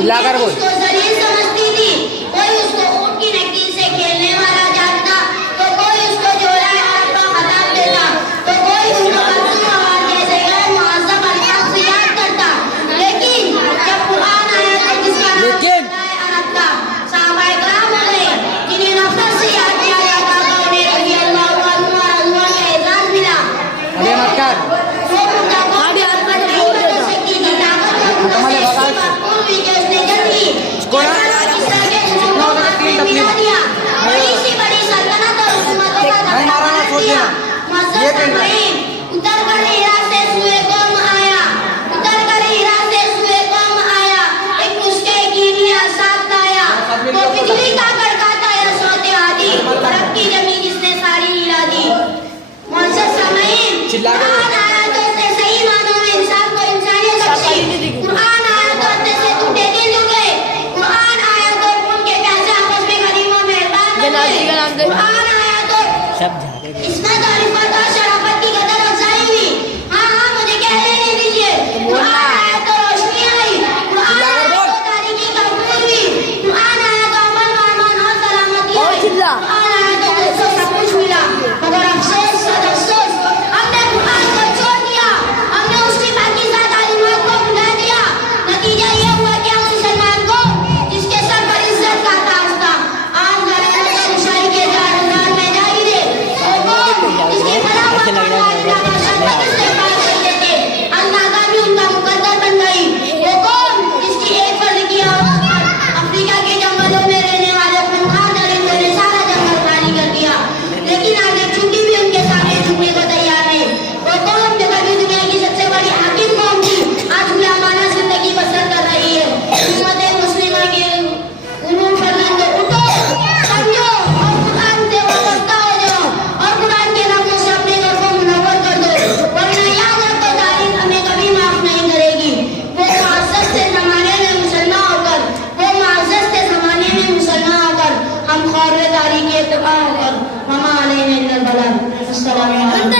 चिल्लाकर बोल। उसको जलील समझती थी, कोई उसको ऊँट की नकील से खेलने वाला जानता, तो कोई उसको जोड़ा का खिताब देता, तो कोई उसको बदतमीज जैसे गैर मुअज़्ज़ब अल्फाज़ से याद करता। लेकिन जब कुरान आया तो जिसका नाम अरब था, सहाबाए किराम हो गए जिन्हें नफरत से याद किया जाता था, उन्हें रज़ियल्लाहु अन्हु और अल्लाह का एजाज़ मिला। अरे मत कर। इसमें तारीफत और शराफत की कदर अफजाई हुई। हाँ मुझे कह लेने दीजिए। कुरान आया तो रोशनी आई, कुरान आया तो तारीकी कबूल हुई, कुरान आया तो अमन मान और सलामती आई, कुरान आया तो दिल से सब कुछ मिला। मगर अफसोस अफसोस हमने कुरान को छोड़ दिया, हमने उसकी पाकीज़ा तालीमात को भुला दिया। नतीजा ये हुआ कि हम मुसलमान को जिसके सर पर इज्जत का ताज था, आज बुराई के दारुदार में जाहिर है। अल्लाह का भी उनका मुकद्दर बन गई। वो कौन जिसकी एक फर्द की आवाज़ पर अफ्रीका के जंगलों में रहने वाले खूंखार दरिंदों ने सारा जंगल खाली कर दिया, लेकिन आज एक चुंडी भी उनके सामने झुकने को तैयार नहीं। वो कौन जो कभी दुनिया की सबसे बड़ी हाकिम कौम थी, आज गुलामाना जिंदगी बसर कर रही है। उम्मत मुस्लिमा के उलूम फरजंदो उठो, समझो और कुरान से वाबस्ता हो जाओ और कुरान के रंगों से अपने घर को मुनव्वर कर दो, वरना याद रखो तारीख हमें कभी माफ नहीं करेगी। वो मुअज़्ज़ज़ थे ज़माने में मुसलमान होकर, वो मुअज़्ज़ज़ थे ज़माने में मुसलमान होकर, हम खौर तारीख़ कुरान होकर, वमा अलैना इल्लल बलाग। अस्सलामु अलैकुम।